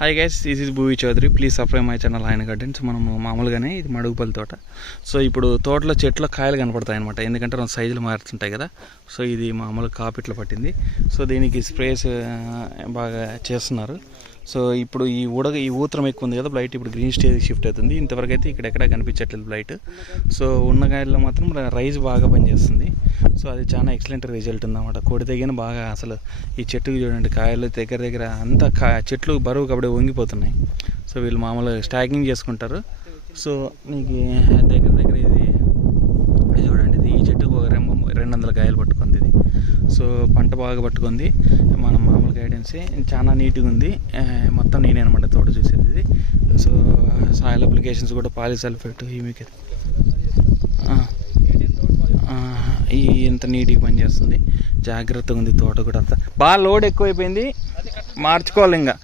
Hi guys this is Bhuvi Chaudhary please subscribe my channel ఆయన gardens మనము మామూలుగానే ఇది మడుగుపల్లి తోట. సో ఇప్పుడు తోటలో చెట్లు కాయలు కనపడతాయి అనమాట ఎందుకంటే రెండు సైజులు మారుతుంటాయి కదా. సో ఇది మామూలు కాపిట్లో పట్టింది. సో దీనికి స్ప్రేస్ బాగా చేస్తున్నారు. సో ఇప్పుడు ఈ ఉడగ ఈ ఊత్రం ఎక్కువ ఉంది కదా బ్లైట్ ఇప్పుడు గ్రీన్ స్టేజ్ షిఫ్ట్ అవుతుంది. ఇంతవరకు అయితే ఇక్కడ ఎక్కడ కనిపించట్లేదు బ్లైట్ సో ఉన్న కాయల్లో మాత్రం రైజ్ బాగా పనిచేస్తుంది. సో అది చాలా ఎక్సలెంట్ రిజల్ట్ ఉందన్నమాట. కోడి తెగిన బాగా అసలు ఈ చెట్టుకి చూడండి కాయలు దగ్గర దగ్గర అంతా కా చెట్లు బరువు కాబట్టి వంగిపోతున్నాయి. సో వీళ్ళు మామూలుగా స్టాకింగ్ చేసుకుంటారు. సో మీకు దగ్గర దగ్గర ఇది చూడండి ఇది ఈ చెట్టుకు ఒక రెండు రెండు వందల కాయలు పట్టుకుంది ఇది. సో పంట బాగా పట్టుకుంది. మన మామూలు గైడెన్సే చాలా నీట్గా ఉంది. మొత్తం నేనే అనమాట తోట చూసేది ఇది. సో సాయిల్ అప్లికేషన్స్ కూడా పాలిసల్ఫేట్ ఈ మీకు ఆ, ఆ, ఎంత నీట్గా పనిచేస్తుంది. జాగ్రత్తగా ఉంది తోట కూడా అంతా. బాగా లోడ్ ఎక్కువైపోయింది. మార్చుకోవాలి ఇంకా.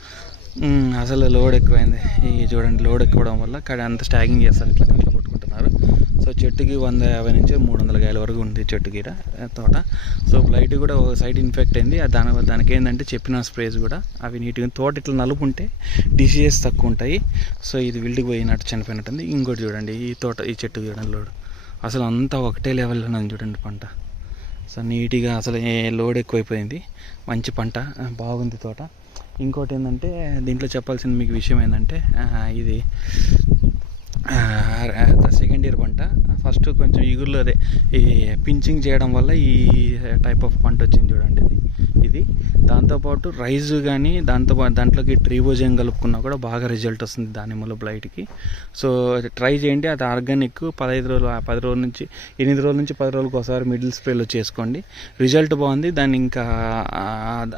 అసలు లోడ్ ఎక్కువైంది. ఈ చూడండి లోడ్ ఎక్కువడం వల్ల ఇక్కడ అంత స్టాగింగ్ చేస్తారు ఇట్లా కళ్ళు కొట్టుకుంటున్నారు. సో చెట్టుకి వంద యాభై నుంచి మూడు వందల గాయల వరకు ఉంది చెట్టు గీడ తోట. సో లైట్ కూడా ఒక సైడ్ ఇన్ఫెక్ట్ అయింది. దాని దానికి ఏంటంటే చెప్పిన స్ప్రేస్ కూడా అవి నీట్గా తోట ఇట్లా నలుపు ఉంటే డిసీజెస్ తక్కువ ఉంటాయి. సో ఇది విల్డ్కి పోయినట్టు చనిపోయినట్టుంది. ఇంకోటి చూడండి ఈ తోట ఈ చెట్టు చూడండి లోడ్. అసలు అంతా ఒకటే లెవెల్లో ఉంది చూడండి పంట. సో నీట్గా అసలు ఏ లోడ్ ఎక్కువైపోయింది. మంచి పంట బాగుంది తోట. ఇంకోటి ఏంటంటే దీంట్లో చెప్పాల్సిన మీకు విషయం ఏంటంటే ఇది సెకండ్ ఇయర్ పంట. ఫస్ట్ కొంచెం ఇగుర్లు అదే ఈ పించింగ్ చేయడం వల్ల ఈ టైప్ ఆఫ్ పంట వచ్చింది చూడండి ఇది. ఇది. దాంతోపాటు రైస్ కానీ దాంతో దాంట్లోకి ట్రీబోజం కలుపుకున్నా కూడా బాగా రిజల్ట్ వస్తుంది దానిమ్మలో బ్లైట్కి. సో ట్రై చేయండి అది ఆర్గానిక్ పదహైదు రోజులు పది రోజుల నుంచి ఎనిమిది రోజుల నుంచి పది రోజులకు ఒకసారి మిడిల్ స్ప్రేలో చేసుకోండి. రిజల్ట్ బాగుంది దాన్ని ఇంకా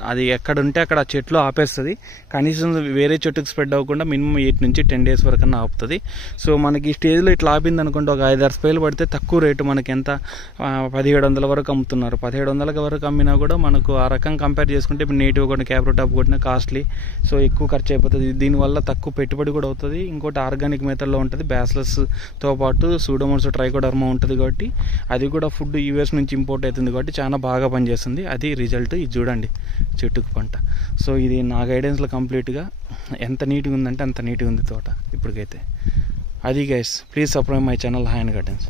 అది ఎక్కడ ఉంటే అక్కడ ఆ చెట్లు ఆపేస్తుంది. కనీసం వేరే చెట్టుకు స్ప్రెడ్ అవ్వకుండా మినిమం ఎయిట్ నుంచి టెన్ డేస్ వరకు అన్న ఆపుతుంది. సో మనకి ఈ స్టేజ్లో ఇట్లా ఆపింది అనుకుంటే ఒక ఐదారు స్ప్రేలు పడితే తక్కువ రేటు మనకి ఎంత పదిహేడు వందల వరకు అమ్ముతున్నారు. పదిహేడు వందల వరకు అమ్మినా కూడా మనకు ఆ రకం కంపేర్ చేసుకుంటే ఇప్పుడు నేటివ్ కొట్టిన క్యాబ్రో టాప్ కొట్టిన కాస్ట్లీ సో ఎక్కువ ఖర్చు అయిపోతుంది. దీనివల్ల తక్కువ పెట్టుబడి కూడా అవుతుంది. ఇంకోటి ఆర్గానిక్ మెథడ్లో ఉంటుంది. బ్యాస్లెస్తో పాటు సూడోమోన్స్ ట్రైకోడర్మా ఉంటుంది కాబట్టి అది కూడా ఫుడ్ యూఎస్ నుంచి ఇంపోర్ట్ అవుతుంది కాబట్టి చాలా బాగా పనిచేస్తుంది. అది రిజల్ట్ ఇది చూడండి. చెట్టుకు పంట. సో ఇది నా గైడెన్స్లో కంప్లీట్గా ఎంత నీట్గా ఉందంటే అంత నీట్గా ఉంది తోట ఇప్పటికైతే. అది guys please subscribe my channel హాయన్ gardens